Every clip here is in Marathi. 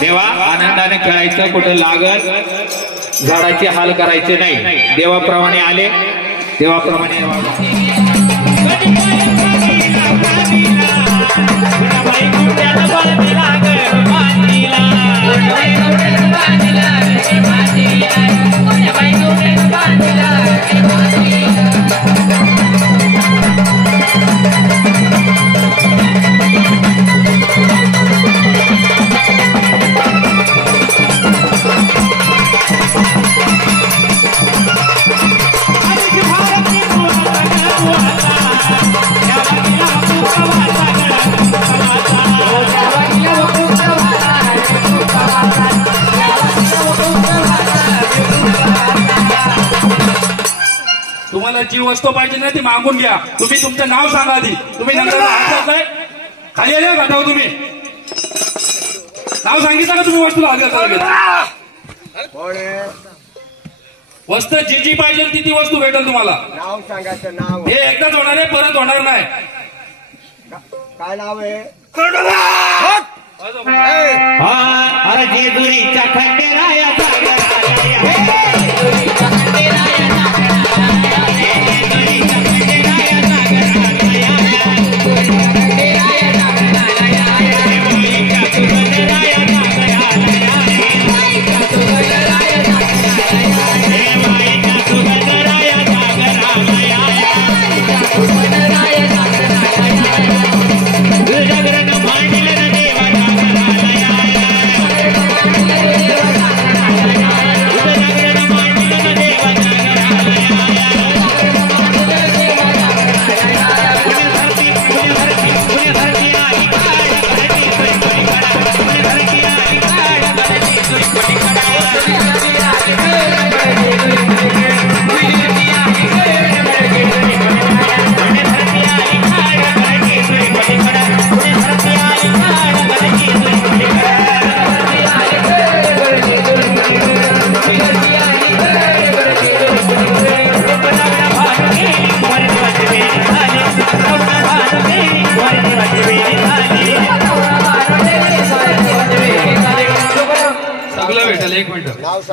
देवा आनंदाने खेळायचं, कुठं लागल झाडाचे हाल करायचे नाही. देवाप्रमाणे आले, देवाप्रमाणे तुम्हाला जी वस्तू पाहिजे ना ती मागून घ्या. तुम्ही तुमचं नाव सांगा आधी. तुम्ही नंतर खाली आले का तुम्ही नाव सांगितलं का तुम्ही वस्तूला वस्तू जी जी पाहिजे ती वस्तू भेटेल तुम्हाला. नाव सांगायचं. नाव हे एकदाच होणार आहे, परत होणार नाही. काय नाव आहे? अरे जेजुरीच्या खंडेरायाचा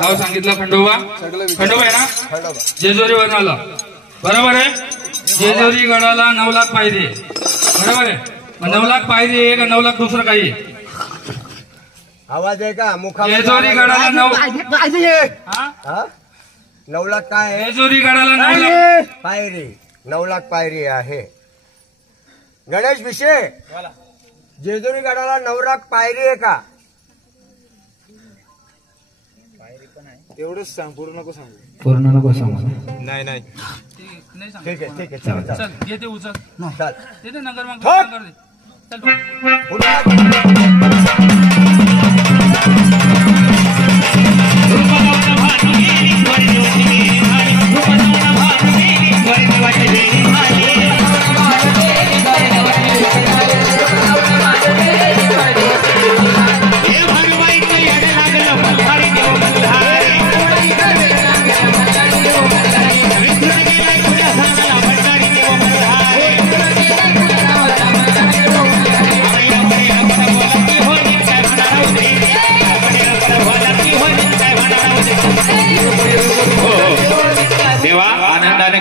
नाव सांगितलं. खंडोबा. खंडोबा आहे ना? जेजुरी वरणाला बरोबर आहे. जेजुरी गडाला 9 लाख पायरी बरोबर आहे. 9 लाख पायरी आहे का 9 लाख दुसरं काही? आवाज आहे का? मुखा जेजुरी गडाला 9 लाख काय? जेजुरी गडाला 9 लाख पायरी. 9 लाख पायरी आहे. गणेश विषय जेजुरी गडाला 9 लाख पायरी आहे का? एवढंच सांग, पूर्ण नको सांगू. पूर्ण नको सांगू. नाही नाही ठीक आहे ठीक आहे. चल येते उचल. चल येते नगर मग चल.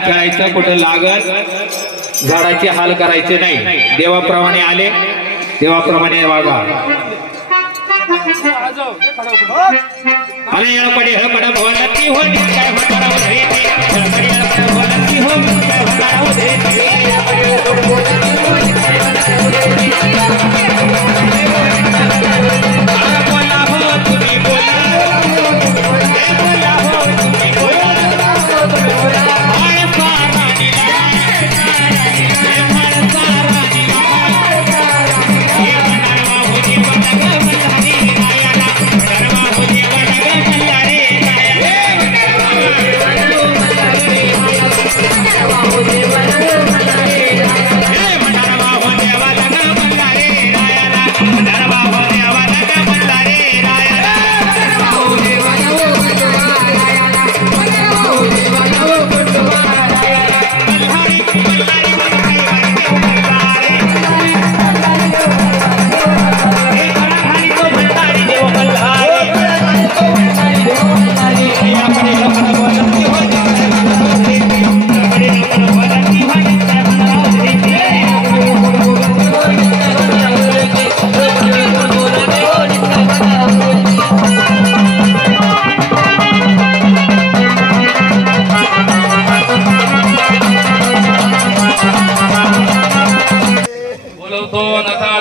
खेळायचं, कुठं लागल झाडाचे हाल करायचे नाही. देवाप्रमाणे आले, देवाप्रमाणे वागा. अरे येळपडे हळपडा भवनती हो काय होणार होते. भवनती हो काय होणार होते. Dewa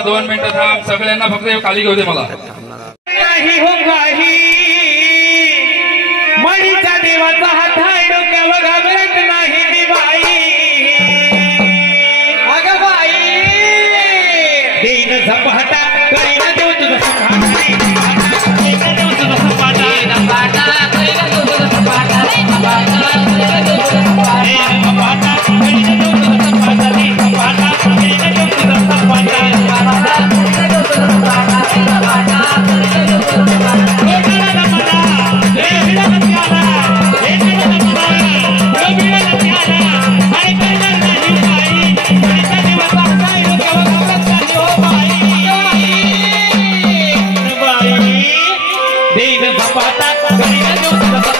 2 मिनिटं थांब. सगळ्यांना फक्त खाली घेऊ दे मला. नाही हो काही मणीच्या देवाचा हात आहे डोक्यावर घाबरत नाही मी बाई. अगं बाई देईन झपाटा करीन देऊ तुझं सपाटा देऊ तुझं सपाटा झपाटा करीन देऊ तुझं सपाटा झपाटा करीन देऊ तुझं सपाटा झपाटा करीन देऊ तुझं सपाटा झपाटा करीन देऊ तुझं सपाटा झपाटा करीन देऊ तुझं सपाटा झपाटा करीन देऊ तुझं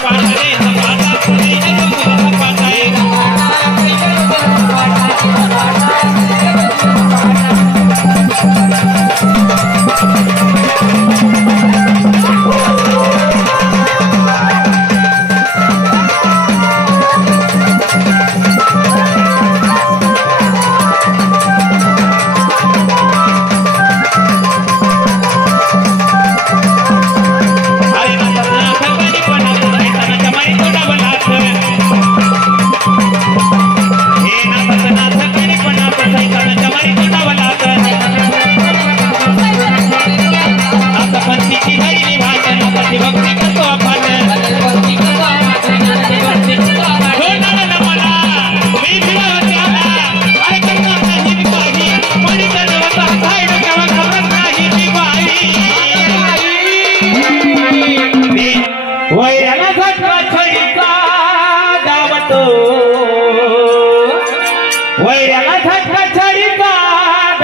वैऱ्याला झटका छडीचा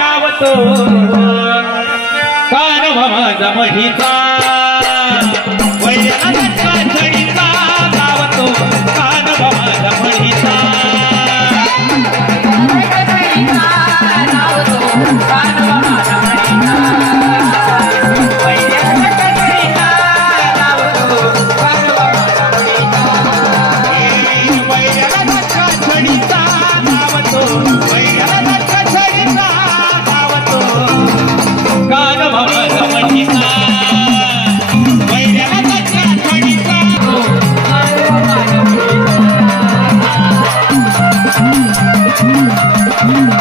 गावतो कान माझा महीचा. वैऱ्याला झटका छडीचा गावतो कान माझा महीचा. Thank you.